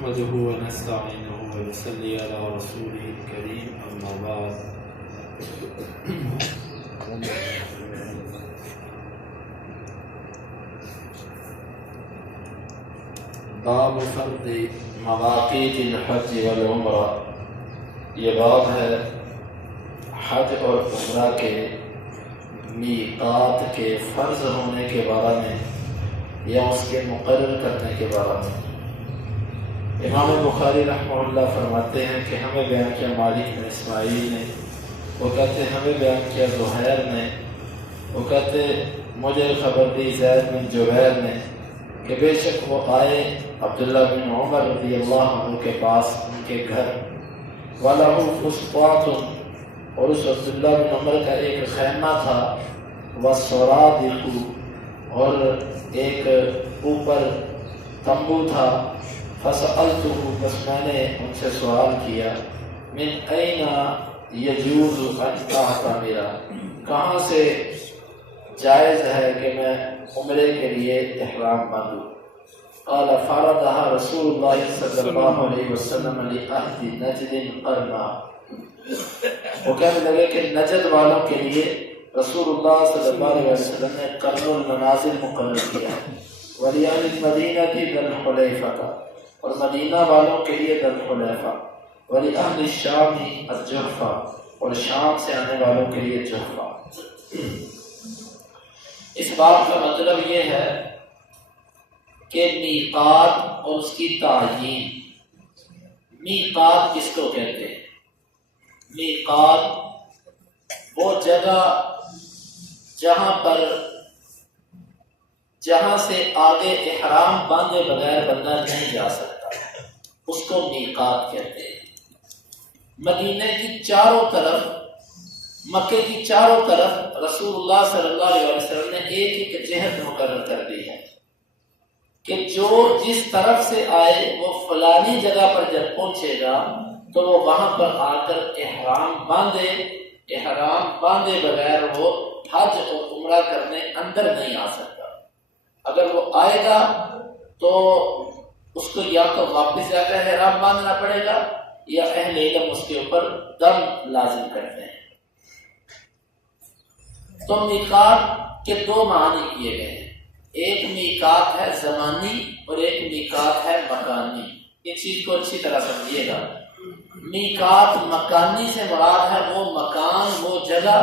نحمده ونستعينه ونصلي على رسوله الكريم أما بعد باب فرض مواقیت الحج والعمرہ، یہ باب ہے حج اور عمرہ کے میقات کے فرض ہونے کے بارے میں یا اس کے مقرر کرنے کے بارے میں۔ امام بخاری رحمہ اللہ فرماتے ہیں کہ ہمیں بیان کیا مالک نے، اسماعیل نے، وہ کہتے ہیں ہمیں بیان کیا زہیر نے، وہ کہتے مجھے خبر دی زید بن جبیر نے کہ بے شک وہ آئے عبداللہ بن عمر رضی اللہ عنہ کے پاس ان کے گھر، وَلَهُ فُسْطَاطٌ، اور اس عبداللہ بن عمر کا ایک خیمہ تھا، وَالسَّرَادِقُ، اور ایک اوپر تمبو تھا، فَسَأَلْتُهُ، بس میں نے ان سے سوال کیا، مِنْ أَيْنَ يَجُوزُ أَنْ أَعْتَمِرَ، کہاں سے جائز ہے کہ میں عمرے کے لیے احرام باندھوں؟ قال فرضها رسول اللہ صلی اللہ علیہ وسلم لأہل نجد قرنا، وہ کہنے لگے کہ نجد والوں کے لیے رسول اللہ صلی اللہ علیہ وسلم نے قرن المنازل مقرر کیا، ولیان المدینہ کی ذی الحلیفہ، اور مدینہ والوں کے لیے ذی الحلیفہ، ولیان الشام الجحفہ، اور شام سے آنے والوں کے لیے جحفہ۔ اس بات کا مطلب یہ ہے کہ میقات اور اس کی تعیین۔ میقات کس کو کہتے ہیں؟ میقات وہ جگہ جہاں سے آگے احرام باندھے بغیر بندہ نہیں جا سکتا، اس کو میقات کہتے ہیں۔ مدینے کی چاروں طرف، مکے کی چاروں طرف رسول اللہ صلی اللہ علیہ وسلم نے ایک جہت مقرر کر دی ہے کہ جو جس طرف سے آئے وہ فلانی جگہ پر جب پہنچے گا تو وہ وہاں پر آ کر احرام باندھے بغیر وہ حج اور عمرہ کرنے اندر نہیں آ سکتا۔ اگر وہ آئے گا تو اس کو یا تو واپس جا کر احرام باندھنا پڑے گا یا اہل علم اس کے اوپر دم لازم کرتے ہیں۔ تو میقات کے دو معنی کیے گئے ہیں، ایک میقات ہے زمانی اور ایک میقات ہے مکانی۔ اس چیز کو اچھی طرح سمجھیے گا۔ میقات مکانی سے مراد ہے وہ مکان، وہ جگہ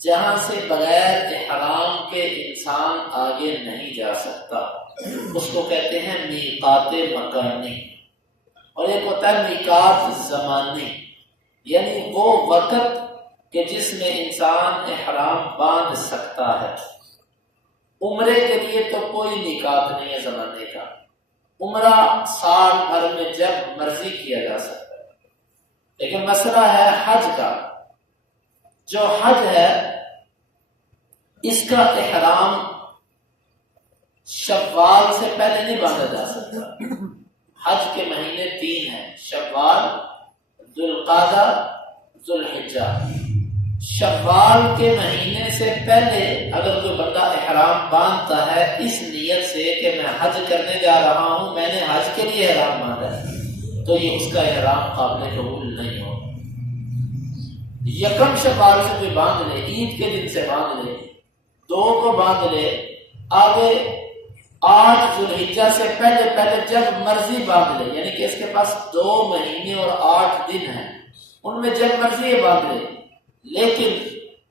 جہاں سے بغیر احرام کے انسان آگے نہیں جا سکتا، اس کو کہتے ہیں میقات مکانی۔ اور ایک ہوتا ہے میقات زمانی، یعنی وہ وقت کہ جس میں انسان احرام باندھ سکتا ہے۔ عمرے کے لیے تو کوئی میقات نہیں ہے زمانے کا، عمرہ سال بھر میں جب مرضی کیا جا سکتا ہے۔ لیکن مسئلہ ہے حج کا۔ جو حج ہے اس کا احرام شوال سے پہلے نہیں باندھا جا سکتا۔ حج کے مہینے 3 ہیں، شوال، ذوالقعدہ، ذوالحجہ۔ شوال کے مہینے سے پہلے اگر کوئی بندہ احرام باندھتا ہے اس نیت سے کہ میں حج کرنے جا رہا ہوں، میں نے حج کے لیے احرام باندھا ہے، تو یہ اس کا احرام قابل قبول نہیں ہو۔ یکم شوال سے کوئی باندھ لے، عید کے دن سے باندھ لے، 2 کو باندھ لے، آگے 8 ذوالحجہ سے پہلے جب مرضی باندھ لے، یعنی کہ اس کے پاس 2 مہینے اور 8 دن ہیں، ان میں جب مرضی یہ باندھ لے۔ لیکن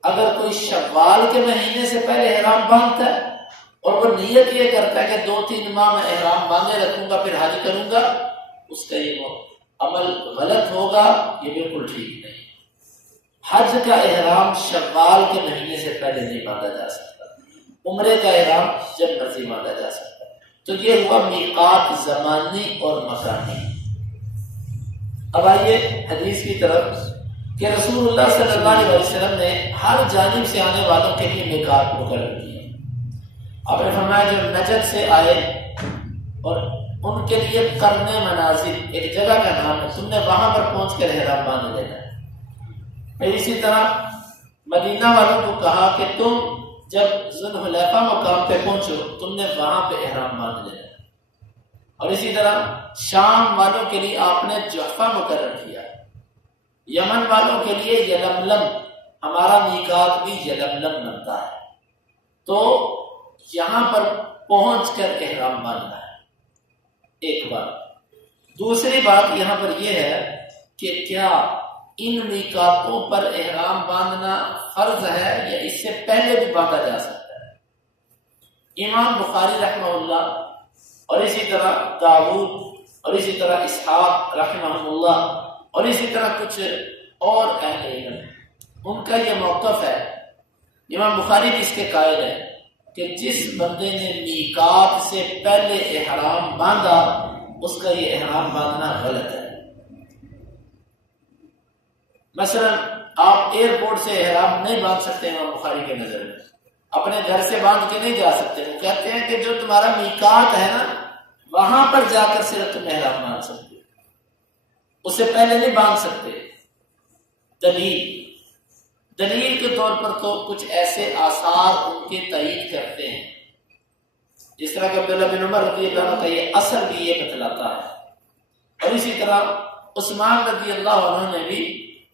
اگر کوئی شوال کے مہینے سے پہلے احرام باندھتا ہے اور وہ نیت یہ کرتا ہے کہ 2-3 ماہ میں احرام باندھے رکھوں گا پھر حج کروں گا، اس کا یہ عمل غلط ہوگا، یہ بالکل ٹھیک نہیں۔ حج کا احرام شوال کے مہینے سے پہلے نہیں باندھا جا سکتا، عمرے کا احرام جب مرضی باندھا جا سکتا ہے۔ تو یہ ہوا میقات زمانی اور مکانی۔ اب آئیے حدیث کی طرف کہ رسول اللہ صلی اللہ علیہ وسلم نے ہر جانب سے آنے والوں کے لیے میقات مقرر کیا۔ آپ نے فرمایا جو نجد سے آئے اور ان کے لیے قرن منازل ایک جگہ کا نام ہے، تم نے وہاں پر پہنچ کر احرام باندھ لینا ہے۔ پھر اسی طرح مدینہ والوں کو کہا کہ تم جب ذوالحلیفہ مقام پہ پہنچو تم نے وہاں پہ احرام باندھ لینا ہے۔ اور اسی طرح شام والوں کے لیے آپ نے جحفہ مقرر کیا، یمن والوں کے لیے یلملم، ہمارا میقات بھی یلملم بنتا ہے، تو یہاں پر پہنچ کر احرام باندھنا ہے، ایک بات۔ دوسری بات یہاں پر یہ ہے کہ کیا ان میقاتوں پر احرام باندھنا فرض ہے یا اس سے پہلے بھی باندھا جا سکتا ہے؟ امام بخاری رحمہ اللہ اور اسی طرح داؤد اور اسی طرح اسحاق رحمہ اللہ اور اسی طرح کچھ اور اہل علم، ان کا یہ موقف ہے، امام بخاری بھی اس کے قائل ہے کہ جس بندے نے میقات سے پہلے احرام باندھا اس کا یہ احرام باندھنا غلط ہے۔ مثلا آپ ایئرپورٹ سے احرام نہیں باندھ سکتے، امام بخاری کے نظر میں اپنے گھر سے باندھ کے نہیں جا سکتے، وہ کہتے ہیں کہ جو تمہارا میقات ہے نا وہاں پر جا کر صرف تم احرام باندھ سکتے، اس سے پہلے نہیں باندھ سکتے۔ دلیل کے طور پر تو کچھ ایسے آثار ان کے تائید کرتے ہیں، جس طرح کہ عبداللہ بن عمر رضی اللہ عنہ کا یہ اثر بھی یہ بتلاتا ہے، اور اسی طرح عثمان رضی اللہ عنہ نے بھی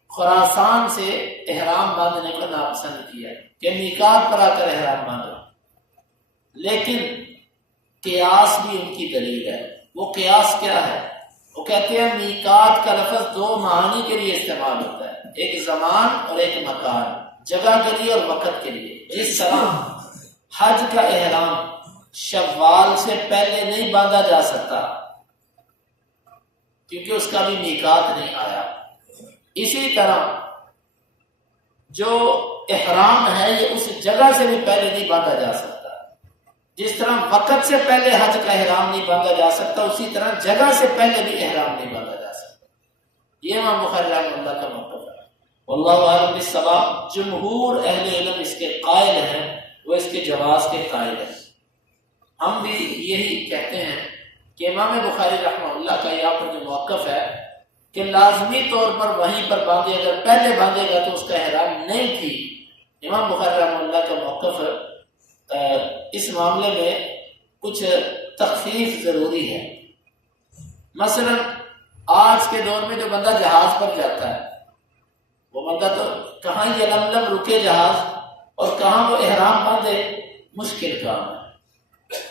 خراسان سے احرام باندھنے کو ناپسند کیا کہ میقات پر آ کر احرام باندھو، لیکن قیاس بھی ان کی دلیل ہے۔ وہ قیاس کیا ہے؟ وہ کہتے ہیں میقات کا لفظ دو معانی کے لیے استعمال ہوتا ہے، ایک زمان اور ایک مکان، جگہ کے لیے اور وقت کے لیے۔ جس طرح حج کا احرام شوال سے پہلے نہیں باندھا جا سکتا کیونکہ اس کا بھی میقات نہیں آیا، اسی طرح جو احرام ہے یہ اس جگہ سے بھی پہلے نہیں باندھا جا سکتا۔ جس طرح وقت سے پہلے حج کا احرام نہیں باندھا جا سکتا، اسی طرح جگہ سے پہلے بھی احرام نہیں باندھا جا سکتا۔ یہ امام بخاری رحمہ اللہ کا موقف ہے۔ واللہ اعلم بالصواب، جمہور اہل علم اس کے قائل ہیں، وہ اس کے جواز کے قائل ہیں۔ ہم بھی یہی کہتے ہیں کہ امام بخاری رحمہ اللہ کا یہاں پر جو موقف ہے کہ لازمی طور پر وہیں پر باندھے، اگر پہلے باندھے گا تو اس کا احرام نہیں تھی، امام بخاری رحمہ اللہ کا موقف اس معاملے میں کچھ تخفیف ضروری ہے۔ مثلا آج کے دور میں جو بندہ جہاز پر جاتا ہے وہ بندہ تو کہاں یلملم رکے جہاز اور کہاں وہ احرام باندھے، مشکل کام ہے،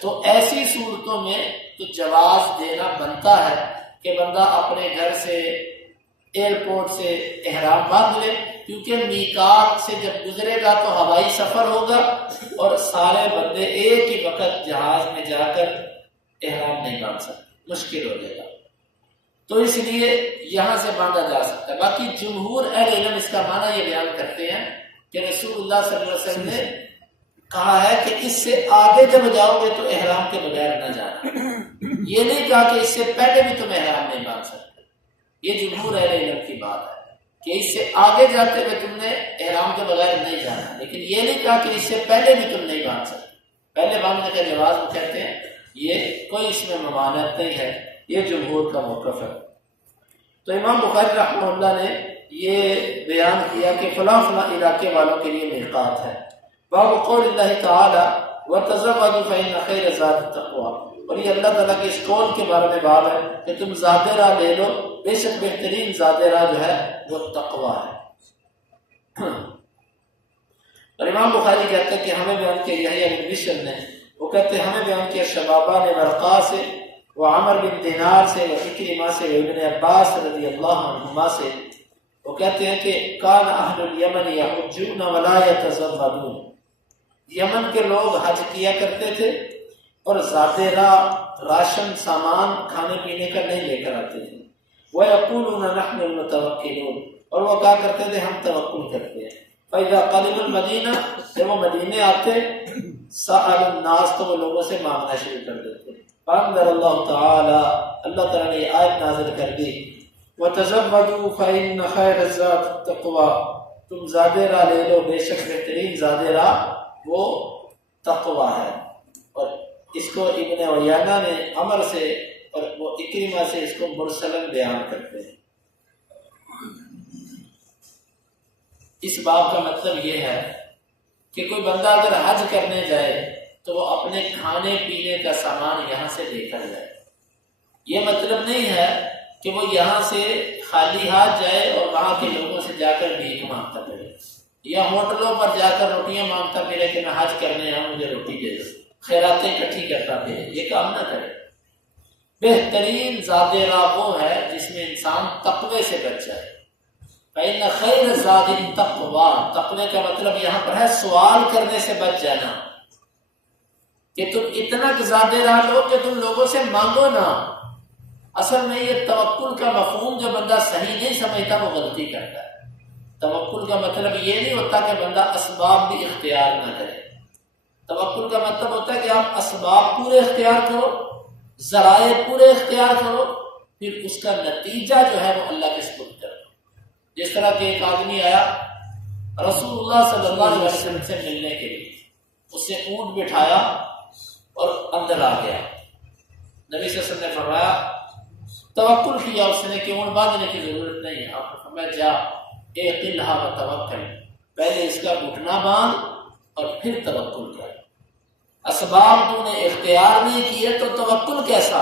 تو ایسی صورتوں میں تو جواز دینا بنتا ہے کہ بندہ اپنے گھر سے ایئرپورٹ سے احرام باندھ لے، کیونکہ میقات سے جب گزرے گا تو ہوائی سفر ہوگا اور سارے بندے ایک ہی وقت جہاز میں جا کر احرام نہیں باندھ سکتے، مشکل ہو جائے گا، تو اس لیے یہاں سے باندھا جا سکتا ہے۔ باقی جمہور اہل علم اس کا معنی یہ بیان کرتے ہیں کہ رسول اللہ صلی اللہ علیہ وسلم نے کہا ہے کہ اس سے آگے جب جاؤ گے تو احرام کے بغیر نہ جانا، یہ نہیں کہا کہ اس سے پہلے بھی تم احرام نہیں باندھ سکتے۔ یہ جمہور اہل علم کی بات ہے کہ اس سے آگے جاتے ہوئے تم نے احرام کے بغیر نہیں جانا، لیکن یہ نہیں کہا کہ اس سے پہلے بھی تم نہیں باندھ سکتے۔ پہلے باندھنے کا جواز وہ کہتے ہیں یہ کوئی اس میں ممانعت نہیں ہے، یہ جمہور کا موقف ہے۔ تو امام بخاری رحمہ اللہ نے یہ بیان کیا کہ فلاں فلاں علاقے والوں کے لیے میقات ہے۔ باب قول اللہ تعالی وتزودوا فإن خير الزاد التقوى، اور یہ اللہ تعالیٰ کے اس قول کے بارے میں باب ہے کہ تم زاد راہ لے لو، بے شک بہترین زاد راہ جو ہے وہ تقوی ہے۔ اور امام بخاری کہتے ہیں کہ ہمیں بیان کیا یحییٰ بن بشر نے، وہ کہتے ہیں ہمیں بیان کیا شبابہ نے ورقا سے وعمر بن دینار سے وعکرمہ سے وابن عباس رضی اللہ عنہما سے، وہ کہتے ہیں کہ کان اہل الیمن یحجون ولا یتزودون، یمن کے لوگ حج کیا کرتے تھے اور ذاتے راہ راشن سامان کھانے پینے کا نہیں لے کر آتے تھے۔ وَيَقُولُونَ نَحْنُ الْمُتَوَكِّلُونَ، اور وہ کہا کرتے تھے ہم توکل کرتے ہیں۔ فَإِذَا قَدِمُوا الْمَدِينَةَ، جب وہ مدینے آتے سألوا الناس، تو وہ لوگوں سے مانگنا شروع کر دیتے۔ فَأَنزَلَ اللَّهُ تَعَالَى، اللہ تعالیٰ نے یہ آیت نازل کر دی، وَتَزَوَّدُوا فَإِنَّ خَيْرَ الزَّادِ التَّقْوَى، تم زاد راہ لے لو، بے شک بہترین زاد راہ وہ تقوی ہے۔ اور اس کو ابن عیینہ نے عمر سے اور وہ اکرمہ سے اس کو مرسلن بیان کرتے ہیں۔ اس باب کا مطلب یہ ہے کہ کوئی بندہ اگر حج کرنے جائے تو وہ اپنے کھانے پینے کا سامان یہاں سے لے کر جائے، یہ مطلب نہیں ہے کہ وہ یہاں سے خالی ہاتھ جائے اور وہاں کے لوگوں سے جا کر بھیک مانگتا پھرے، یا ہوٹلوں پر جا کر روٹیاں مانگتا پھرے کہ میں حج کرنے آؤں مجھے روٹی دے دو، خیراتیں اکٹھی کرتا پھرے، یہ کام نہ کرے۔ بہترین زاد راہ وہ ہے جس میں انسان تقوی سے بچ جائے۔ فإن خیر زاد التقوی، تقوی کا مطلب یہاں پر ہے سوال کرنے سے بچ جانا، کہ تم اتنا زاد راہ لو کہ تم لوگوں سے مانگو نہ۔ اصل میں یہ توکل کا مفہوم جو بندہ صحیح نہیں سمجھتا وہ غلطی کرتا ہے۔ توکل کا مطلب یہ نہیں ہوتا کہ بندہ اسباب بھی اختیار نہ کرے۔ توکل کا مطلب ہوتا ہے کہ آپ اسباب پورے اختیار کرو، ذرائع پورے اختیار کرو، پھر اس کا نتیجہ جو ہے وہ اللہ کے سپرد کرو۔ جس طرح کہ ایک آدمی آیا رسول اللہ صلی اللہ علیہ وسلم سے ملنے کے لیے، اس سے اونٹ بٹھایا اور اندر آ گیا۔ نبی صلی اللہ علیہ وسلم نے فرمایا، توکل کیا اس نے کہ اونٹ باندھنے کی ضرورت نہیں ہے۔ آپ نے فرمایا جا اعقلھا وتوکل، پہلے اس کا گھٹنا باندھ اور پھر توکل کر۔ اسباب تو نے اختیار نہیں کیے تو توکل کیسا؟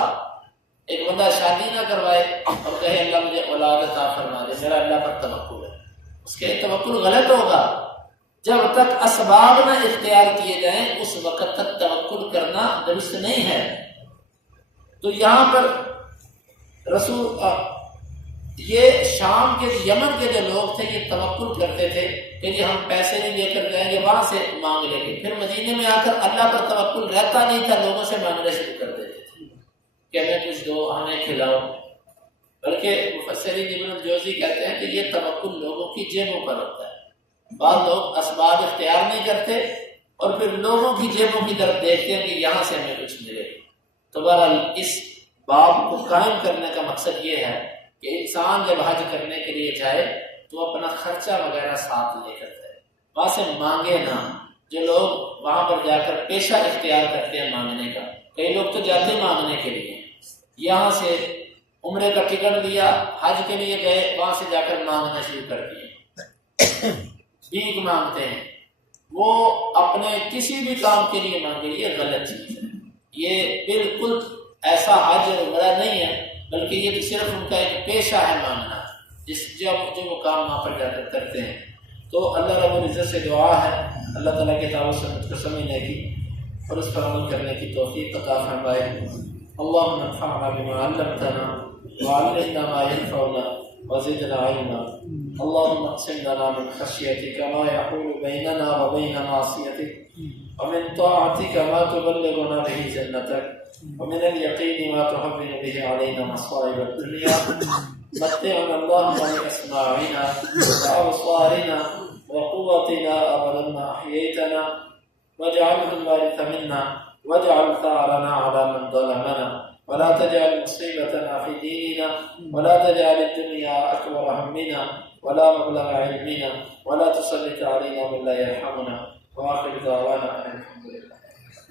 ایک بندہ شادی نہ کروائے اور کہے اللہ مجھے اولاد عطا فرما دے، میرا اللہ پر توکل ہے، اس کے توکل غلط ہوگا۔ جب تک اسباب نہ اختیار کیے جائیں اس وقت تک توکل کرنا درست نہیں ہے۔ تو یہاں پر رسول یہ شام کے یمن کے جو لوگ تھے یہ توکل کرتے تھے کہ یہ ہم پیسے نہیں لے کر جائیں گے، وہاں سے مانگ لیں گے۔ پھر مدینے میں آ کر اللہ پر توکل رہتا نہیں تھا، لوگوں سے مانگنے شروع کر دیتے تھے کہ ہمیں کچھ دو، ہمیں کھلاؤ۔ بلکہ مفسرین ابن الجوزی کہتے ہیں کہ یہ توکل لوگوں کی جیبوں پر ہوتا ہے۔ بعض لوگ اسباب اختیار نہیں کرتے اور پھر لوگوں کی جیبوں کی طرف دیکھتے ہیں کہ یہاں سے ہمیں کچھ ملے۔ تو بہرحال اس باب کو قائم کرنے کا مقصد یہ ہے کہ انسان جب حج کرنے کے لیے جائے تو اپنا خرچہ وغیرہ ساتھ لے کر جائے، وہاں سے مانگے نہ۔ جو لوگ وہاں پر جا کر پیشہ اختیار کرتے ہیں مانگنے کا، کئی لوگ تو جاتے مانگنے کے لیے، یہاں سے عمرے کا ٹکٹ لیا، حج کے لیے گئے، وہاں سے جا کر مانگنا شروع کر دیے، بھیک مانگتے ہیں۔ وہ اپنے کسی بھی کام کے لیے مانگے، یہ غلط چیز ہے۔ یہ بالکل ایسا حج اور عمرہ نہیں ہے، بلکہ یہ تو صرف ان کا ایک پیشہ ہے مانگنا، جو وہ کام وہاں پر جا کر کرتے ہیں۔ تو اللہ رب العزت سے دعا ہے اللہ تعالیٰ کے تعاون سے کو سمجھنے کی اور اس پر عمل کرنے کی توفیق عطا فرمائے۔ اللهم انفعنا بما علمتنا وعلمنا ما ينفعنا وزدنا علما۔ اللهم اقسم لنا من خشيتك ما يحول بيننا وبين معصيتك، ومن طاعتك ما تبلغنا به جنتك، ومن اليقين ما تهون به علينا مصائب الدنيا، متعنا اللهم بأسماعنا وأبصارنا وقوتنا أبدا ما أحييتنا، واجعله الوارث منا، واجعل ثارنا على من ظلمنا، ولا تجعل مصيبتنا في ديننا، ولا تجعل الدنيا أكبر همنا ولا مبلغ علمنا، ولا تسلط علينا من لا يرحمنا، وآخر دعوانا أن الحمد لله۔